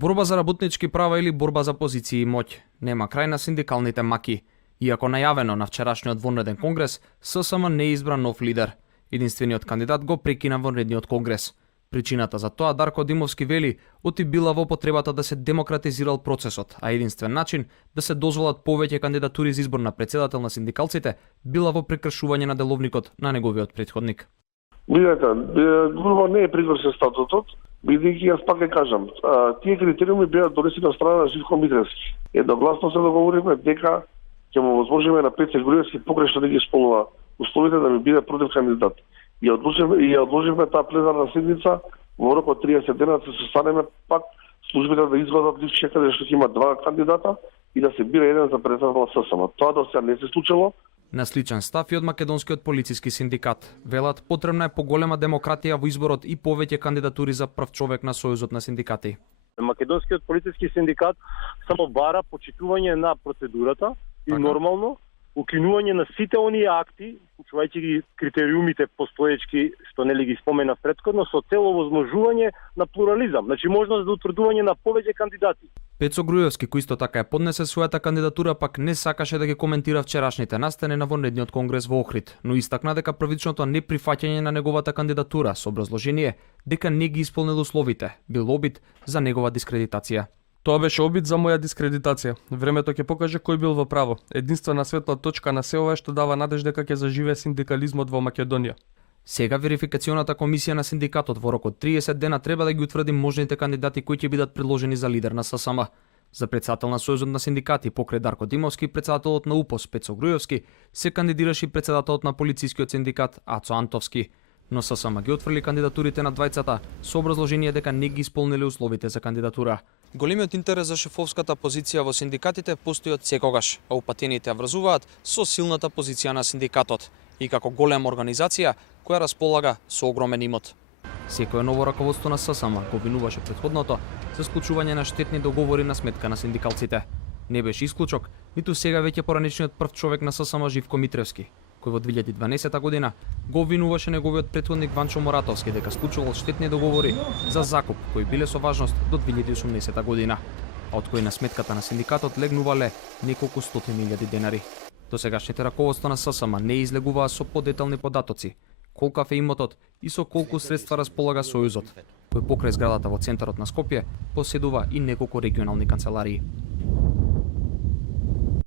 Борба за работнички права или борба за позиции и моќ. Нема крај на синдикалните маки. Иако најавено на вчерашниот вонреден конгрес, ССМ не избра нов лидер. Единствениот кандидат го прекина вонредниот конгрес. Причината за тоа Дарко Димовски вели, оти била во потребата да се демократизирал процесот, а единствен начин да се дозволат повеќе кандидатури за избор на председател на синдикалците била во прекршување на деловникот на неговиот претходник. Видете, грубо не е пригорсен статутот, бидејќи јас пак ќе кажам, тие критериуми беа донесени од страна на Живко Митревски. Едногласно се договоривме дека ќе му возможиме на Петце Груевски погрешно да ги исполнува условите да ми биде против кандидат. И одложивме таа пленарна седница во рок од 30 дена да се состанеме пак службите да изготват листче каде што има два кандидата и да се бира еден за председател на ССМ. Тоа до сега не се случило. На сличен став и од македонскиот полициски синдикат. Велат, потребна е поголема демократија во изборот и повеќе кандидатури за прв човек на Сојузот на синдикати. Македонскиот полициски синдикат само бара почитување на процедурата и нормално укинување на сите оние акти, учувајќи ги критериумите постоечки, што нели ги споменав претходно, со цел овозможување на плурализам, значи можност за утврдување на повеќе кандидати. Пецо Груевски, кој исто така поднесе својата кандидатура, пак не сакаше да ги коментира вчерашните настани на вонредниот конгрес во Охрид, но истакна дека првичното неприфаќање на неговата кандидатура со образложение дека не ги исполнил условите, бил обид за негова дискредитација. Тоа беше обид за моја дискредитација. Времето ќе покаже кој бил во право. Единствена светла точка на се ова е што дава надеж дека ќе заживее синдикализмот во Македонија. Сега верификационата комисија на синдикатот во рок од 30 дена треба да ги утврди можните кандидати кои ќе бидат предложени за лидер на ССМ. За председател на Сојузот на синдикати покрај Дарко Димовски, председателот на УПОС Пецо Груевски, се кандидираше и председателот на полицискиот синдикат Ацо Антовски. Но ССМ ги отфрли кандидатурите на двајцата со образложение дека не ги исполниле условите за кандидатура. Големиот интерес за шефовската позиција во синдикатите постои од секогаш, а упатените ја врзуваат со силната позиција на синдикатот и како голема организација која располага со огромен имот. Секој ново раководство на ССМ го обвинуваше претходното за склучување на штетни договори на сметка на синдикалците. Не беше исклучок ниту сега веќе пораничниот прв човек на ССМ Живко Митревски, кој во 2012 година го обвинуваше неговиот претходник Ванчо Моратовски дека склучувал штетни договори за закуп кои биле со важност до 2018 година, а од кои на сметката на синдикатот легнувале неколку стотини илјади денари. Досегашните раководства на ССМ не излегуваа со подетални податоци, колкав е имотот и со колку средства располага Сојузот, кој покрај зградата во центарот на Скопје поседува и неколку регионални канцеларии.